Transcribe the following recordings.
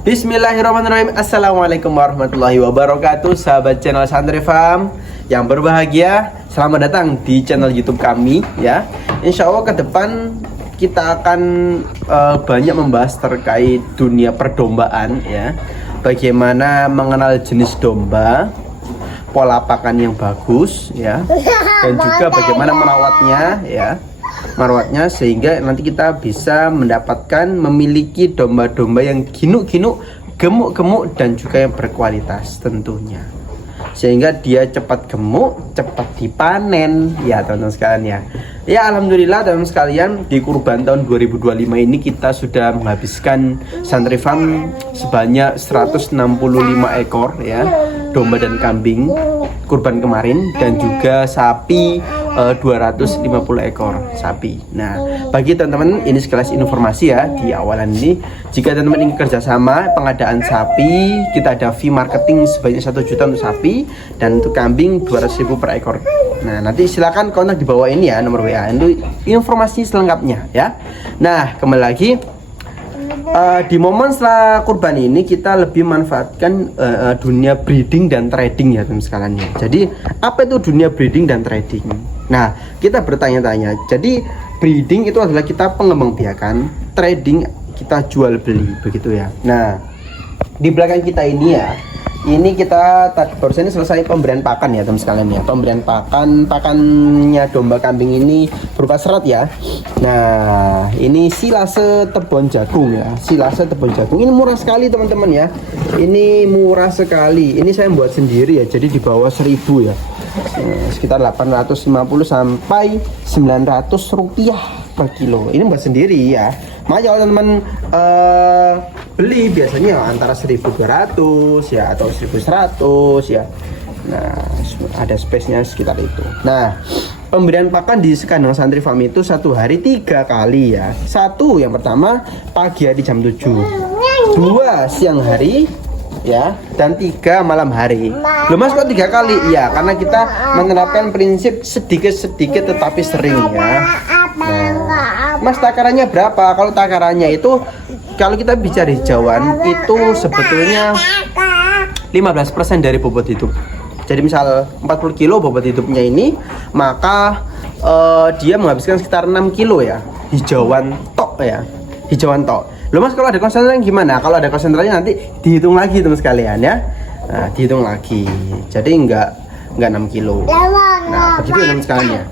Bismillahirrahmanirrahim. Assalamualaikum warahmatullahi wabarakatuh, sahabat channel Santri Farm yang berbahagia. Selamat datang di channel YouTube kami ya. Insya Allah ke depan kita akan banyak membahas terkait dunia perdombaan ya. Bagaimana mengenal jenis domba, pola pakan yang bagus ya, dan juga bagaimana merawatnya sehingga nanti kita bisa mendapatkan memiliki domba-domba yang ginuk-ginuk, gemuk-gemuk, dan juga yang berkualitas tentunya, sehingga dia cepat gemuk, cepat dipanen ya teman-teman sekalian ya. Ya alhamdulillah teman-teman sekalian, di kurban tahun 2025 ini kita sudah menghabiskan Santri Farm sebanyak 165 ekor ya, domba dan kambing kurban kemarin, dan juga sapi 250 ekor sapi. Nah, bagi teman-teman ini sekelas informasi ya di awalan ini, jika teman-teman ingin kerjasama pengadaan sapi, kita ada fee marketing sebanyak 1 juta untuk sapi, dan untuk kambing 200.000 per ekor. Nah, nanti silakan kontak di bawah ini ya, nomor WA untuk informasi selengkapnya ya. Nah, kembali lagi di momen setelah kurban ini kita lebih manfaatkan dunia breeding dan trading ya teman sekalian ya. Jadi apa itu dunia breeding dan trading? Nah, kita bertanya-tanya. Jadi breeding itu adalah kita pengembangbiakan, trading kita jual beli begitu ya. Nah, di belakang kita ini ya, ini kita barusan ini selesai pemberian pakan ya teman sekalian ya. Pemberian pakannya domba kambing ini berupa serat ya. Nah, ini silase tebon jagung ya. Silase tebon jagung ini murah sekali teman-teman ya. Ini murah sekali. Ini saya buat sendiri ya. Jadi di bawah 1.000 ya. Sekitar 850 sampai 900 rupiah per kilo. Ini buat sendiri ya. Makanya kalau teman-teman beli biasanya antara 1.200 ya atau 1.100 ya. Nah, ada space-nya sekitar itu. Nah, pemberian pakan di kandang Santri Farm itu 1 hari 3 kali ya. 1 yang pertama pagi hari jam 7, 2 siang hari ya, dan 3 malam hari. Loh Mas, kok 3 kali? Ya, karena kita menerapkan prinsip sedikit-sedikit tetapi sering ya. Nah, Mas, takarannya berapa? Kalau takarannya itu, kalau kita bicara hijauan itu sebetulnya 15% dari bobot hidup. Jadi misal 40 kilo bobot hidupnya ini, maka dia menghabiskan sekitar 6 kilo ya, hijauan tok ya, hijauan tok. Loh Mas, kalau ada konsentrasi gimana? Kalau ada konsentrasi nanti dihitung lagi teman sekalian ya. Nah, dihitung lagi. Jadi enggak 6 kilo. Nah, begitu ya teman sekalian ya.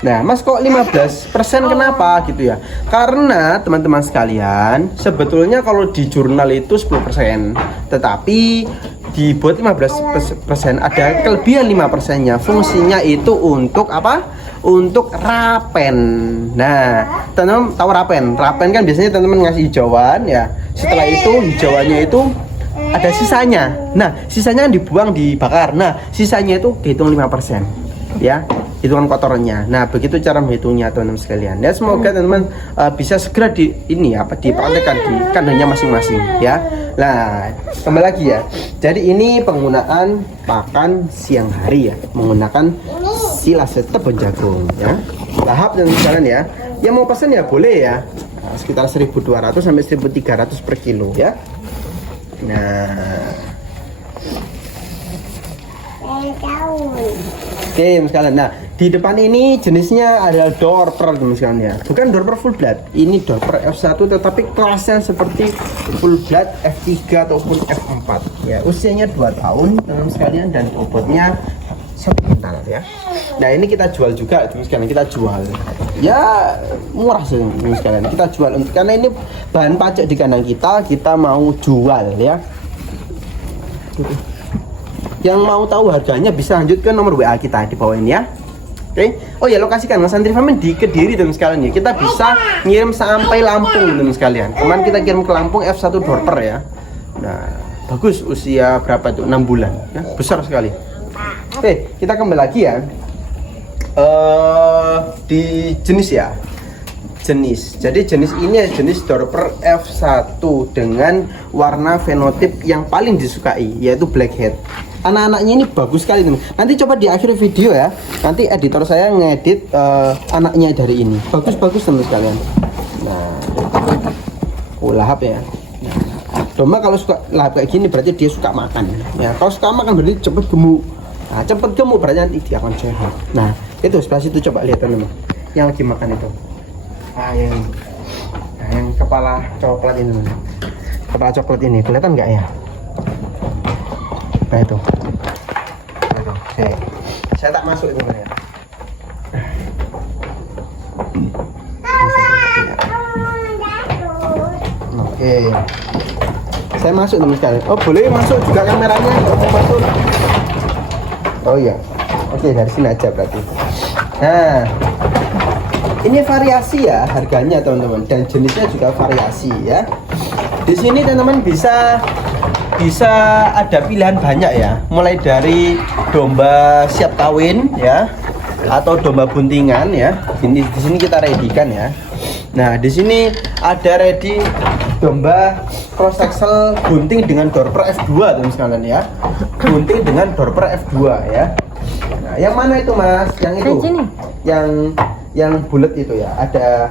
Nah, Mas kok 15% kenapa gitu ya? Karena teman-teman sekalian, sebetulnya kalau di jurnal itu 10%, tetapi dibuat 15%, ada kelebihan 5%-nya. Fungsinya itu untuk apa? Untuk rapen. Nah, teman-teman tahu rapen? Rapen kan biasanya teman-teman ngasih hijauan ya. Setelah itu hijauannya itu ada sisanya. Nah, sisanya dibuang, dibakar. Nah, sisanya itu dihitung 5% ya, hitungan kotorannya. Nah, begitu cara menghitungnya teman-teman sekalian. Ya, semoga teman-teman bisa segera dipraktekkan di kandangnya masing-masing ya. Nah, kembali lagi ya. Jadi ini penggunaan pakan siang hari ya, menggunakan silase tebon jagung ya. Tahap dan sekalian ya. Yang mau pesan ya boleh ya. Nah, sekitar 1.200 sampai 1.300 per kilo ya. Nah, oke sekalian. Nah, di depan ini jenisnya adalah Dorper teman sekalian ya. Bukan Dorper full blood. Ini Dorper F1 tetapi kelasnya seperti full blood F3 ataupun F4 ya. Usianya 2 tahun teman sekalian, dan bobotnya 1 kuintal ya. Nah, ini kita jual juga teman sekalian. Kita jual ya murah sih teman sekalian. Kita jual karena ini bahan pajak di kandang kita mau jual ya. Yang mau tahu harganya bisa lanjut ke nomor WA kita di bawah ini ya. Oke. Oh ya, lokasi kandang Santri Farm di Kediri teman sekalian ya. Kita bisa ngirim sampai Lampung teman sekalian. Kemarin kita kirim ke Lampung F1 Dorper ya. Nah, bagus, usia berapa tuh? 6 bulan ya. Besar sekali. Oke, kita kembali lagi ya. Di jenis ya. Jadi jenis ini jenis Dorper F1 dengan warna fenotip yang paling disukai, yaitu blackhead. Anak-anaknya ini bagus sekali teman. Nanti coba di akhir video ya, nanti editor saya ngedit anaknya dari ini. Bagus-bagus teman sekalian. Nah, lahap ya. Nah, Domba kalau suka lahap kayak gini berarti dia suka makan. Ya, kalau suka makan berarti cepet gemuk. Nah, cepet gemuk berarti nanti dia akan sehat. Nah, itu sebelah situ coba lihat teman-teman. Yang lagi makan itu. Yang kepala coklat ini. Kepala coklat ini kelihatan nggak ya? Nah itu. Oke. Saya tak masuk itu ya. Oke. Saya masuk teman sekalian. Oh boleh masuk juga kameranya. Saya masuk. Oh iya. Oke dari sini aja berarti. Nah, ini variasi ya harganya teman-teman dan jenisnya juga variasi ya. Di sini teman-teman bisa ada pilihan banyak ya. Mulai dari domba siap kawin ya atau domba buntingan ya. Ini di sini kita readykan ya. Nah, di sini ada ready domba cross axel bunting dengan dorper F2 teman sekalian ya. Bunting dengan dorper F2 ya. Nah, yang mana itu Mas? Yang itu. Yang bulat itu ya. Ada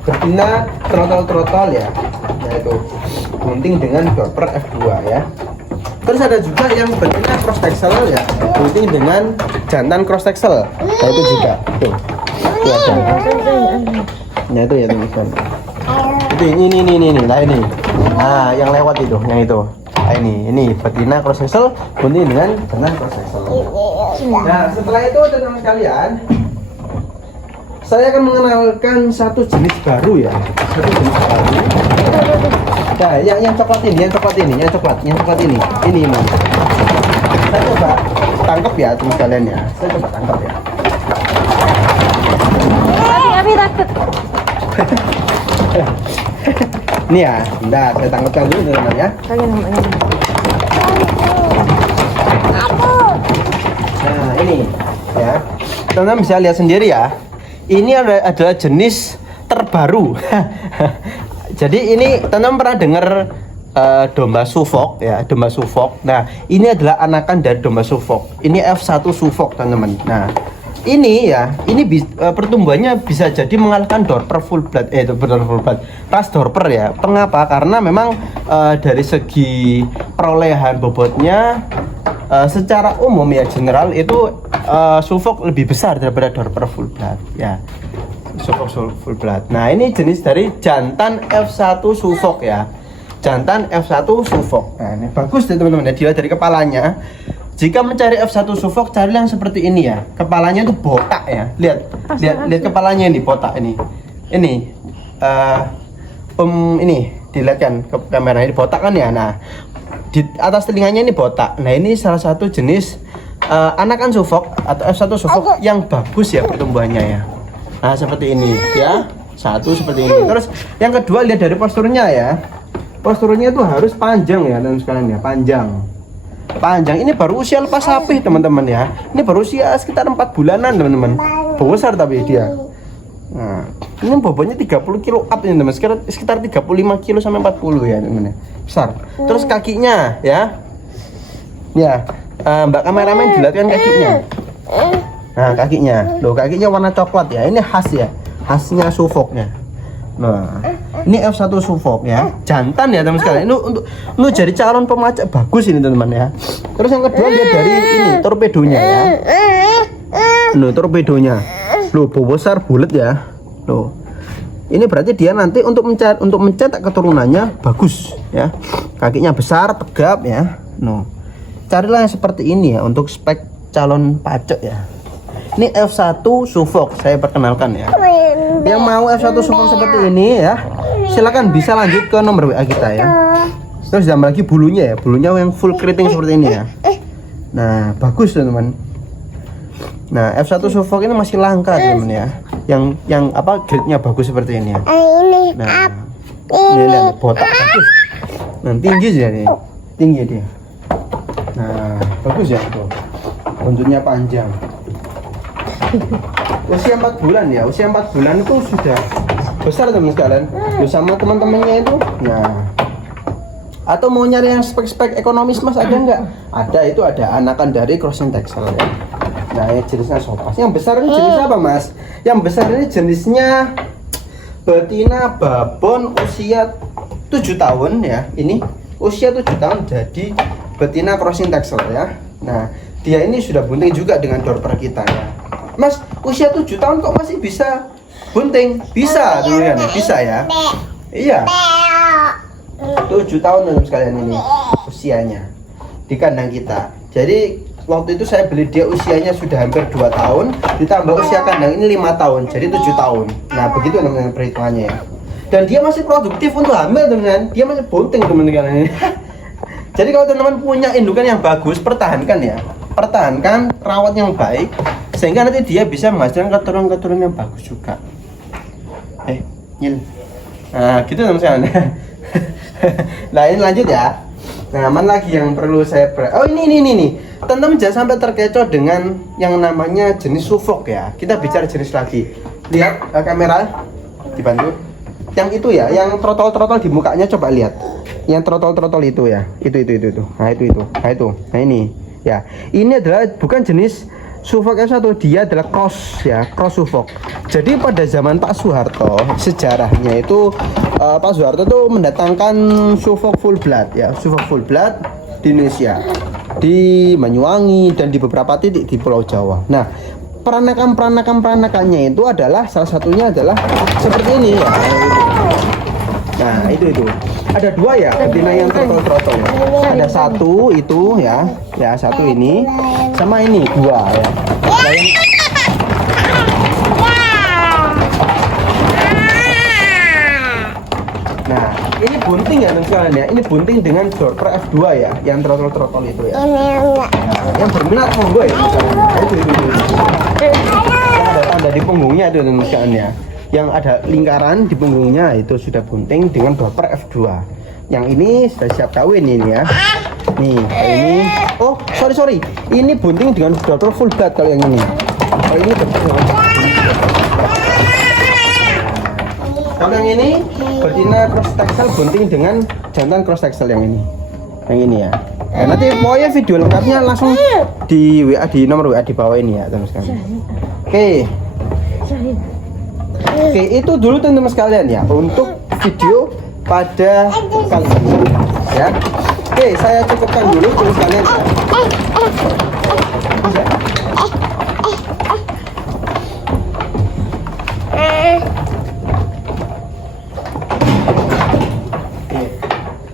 betina trotol ya. Nah, itu bunting dengan dorper F2 ya. Terus ada juga yang betina cross axel ya. Bunting dengan jantan cross axel. Nah, itu juga. Tuh. Itu ada. Nah, itu ya teman-teman. Ini. Nah, yang lewat itu, yang itu. Nah, ini betina cross axel bunting dengan jantan cross axel. Nah, setelah itu teman-teman sekalian, saya akan mengenalkan satu jenis baru ya. Satu jenis baru. Nah, yang coklat ini. Ini Mas. Saya coba tangkap ya teman sekalian ya. Saya coba tangkap ya. Abi takut. Ini ya, bentar, saya tangkapkan dulu teman-teman ya. Nah, ini ya. Teman-teman bisa lihat sendiri ya. Ini adalah jenis terbaru. Jadi ini teman-teman pernah dengar domba Suffolk ya, domba Suffolk. Nah, ini adalah anakan dari domba Suffolk. Ini F1 Suffolk teman-teman. Nah, ini pertumbuhannya bisa jadi mengalahkan Dorper full blood, ras Dorper ya. Mengapa? Karena memang dari segi perolehan bobotnya secara umum ya general itu Suffolk lebih besar daripada Dorper full blood ya. Suffolk full blood. Nah, ini jenis dari jantan F1 Suffolk ya. Jantan F1 Suffolk. Nah, ini bagus deh teman-teman. Dilihat dari kepalanya. Jika mencari F1 Suffolk, cari yang seperti ini ya. Kepalanya itu botak ya. Lihat kepalanya ini botak ini. Ini ini dilihat kan ke kamera ini botak kan ya. Nah, di atas telinganya ini botak. Nah, ini salah satu jenis anakan Suffolk atau F1 Suffolk yang bagus ya pertumbuhannya ya. Nah, seperti ini ya. Satu seperti ini. Terus yang kedua lihat dari posturnya ya. Posturnya itu harus panjang ya teman sekalian ya, panjang. Ini baru usia lepas sapi teman-teman ya. Ini baru usia sekitar 4 bulanan teman-teman. Besar tapi dia. Nah, ini bobotnya 30 kilo up ini teman. Sekitar 35 kilo sampai 40 ya teman-teman. Besar. Terus kakinya ya. Ya, Mbak kameramen dilihatkan kakinya. Nah, kakinya warna coklat ya. Ini khas ya. Khasnya Suffolknya. Nah, ini F1 Suffolk ya, jantan ya teman sekalian. Ini untuk jadi calon pemacak bagus ini teman-teman ya. Terus yang kedua lihat dari ini torpedonya ya. Torpedonya. Besar bulat ya. Ini berarti dia nanti untuk mencetak keturunannya bagus ya. Kakinya besar, tegap ya. Carilah yang seperti ini ya untuk spek calon pacak ya. Ini F1 Suffolk, saya perkenalkan ya. Yang mau F1 Suffolk seperti ini ya, silakan bisa lanjut ke nomor WA kita ya. Terus tambah lagi bulunya ya, bulunya yang full keriting seperti ini ya. Nah, bagus teman-teman. Nah, F1 Suffolk ini masih langka teman-teman ya. Yang grade-nya bagus seperti ini ya. Nah, ini lihat botak bagus. Nah, tinggi dia. Nah, bagus ya tuh. Buntutnya panjang. Usia 4 bulan ya. Usia 4 bulan itu sudah besar teman sekalian. Sama teman-temannya itu. Nah, atau mau nyari yang spek-spek ekonomis Mas ada nggak? Ada, itu ada anakan dari Crossing Texel ya. Nah, yang jenisnya sopas. Yang besar ini jenis apa Mas? Yang besar ini jenisnya betina babon usia 7 tahun ya, ini usia 7 tahun jadi betina crossing Texel ya. Nah, dia ini sudah bunting juga dengan dorper kita ya. Mas, usia 7 tahun kok masih bisa bunting? Bisa, dulu kan? Bisa ya. Iya. 7 tahun teman sekalian ini usianya di kandang kita. Jadi waktu itu saya beli dia usianya sudah hampir 2 tahun, ditambah usia kandang ini 5 tahun, jadi 7 tahun. Nah, begitu teman-teman perhitungannya ya. Dan dia masih produktif untuk hamil teman-teman. Dia masih bunting teman-teman ini. Jadi kalau teman-teman punya indukan yang bagus, pertahankan ya. Pertahankan, rawat yang baik sehingga nanti dia bisa menghasilkan keturunan-keturunan yang bagus juga. Nyil. Nah, gitu teman-teman. Nah, ini lanjut ya. Nah, mana lagi yang perlu saya Oh, ini. Teman-teman jangan sampai terkecoh dengan yang namanya jenis sufok ya. Kita bicara jenis lagi. Lihat kamera dibantu. Yang itu ya, yang trotol-trotol di mukanya coba lihat. Yang trotol-trotol itu ya. Itu. Nah, itu. Nah, ini. Ya. Ini adalah bukan jenis Suffolk S1, dia adalah cross ya, cross Suffolk. Jadi pada zaman Pak Soeharto, sejarahnya itu Pak Soeharto tuh mendatangkan Suffolk full blood ya, Suffolk full blood di Indonesia, di Banyuwangi dan di beberapa titik di Pulau Jawa. Nah, peranakannya itu adalah salah satunya adalah seperti ini ya. Nah, itu. Ada 2 ya, betina yang trotol-trotol ya. Ada 1 itu ya, satu ini sama ini 2 ya. Nah, ini bunting ya teman-teman ya. Ini bunting dengan dorper F2 ya, yang trotol-trotol itu ya. Yang berminat monggo ya. Itu. Yang ada tanda di punggungnya itu teman-teman ya. Yang ada lingkaran di punggungnya itu sudah bunting dengan dorper F2. Yang ini sudah siap kawin ini ya. Nih, ini. Oh, sorry. Ini bunting dengan dorper full blood kalau yang ini. Oh, ini betul. Kalau yang ini betina cross Texel bunting dengan jantan cross Texel yang ini. Yang ini ya. Nah, nanti pokoknya video lengkapnya langsung di WA, di nomor WA di bawah ini ya teman-teman sekalian. Oke, itu dulu teman-teman sekalian ya untuk video pada kali ini ya. Oke, saya cukupkan dulu teman sekalian ya.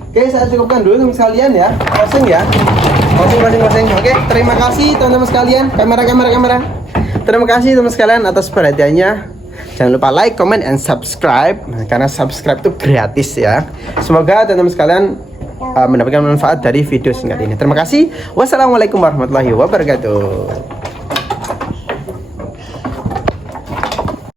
Oke, saya cukupkan dulu teman sekalian ya. Closing ya. Closing. Oke, terima kasih teman-teman sekalian. Kamera. Terima kasih teman sekalian atas perhatiannya. Jangan lupa like, comment, and subscribe. Karena subscribe itu gratis ya. Semoga teman-teman sekalian mendapatkan manfaat dari video singkat ini. Terima kasih. Wassalamualaikum warahmatullahi wabarakatuh.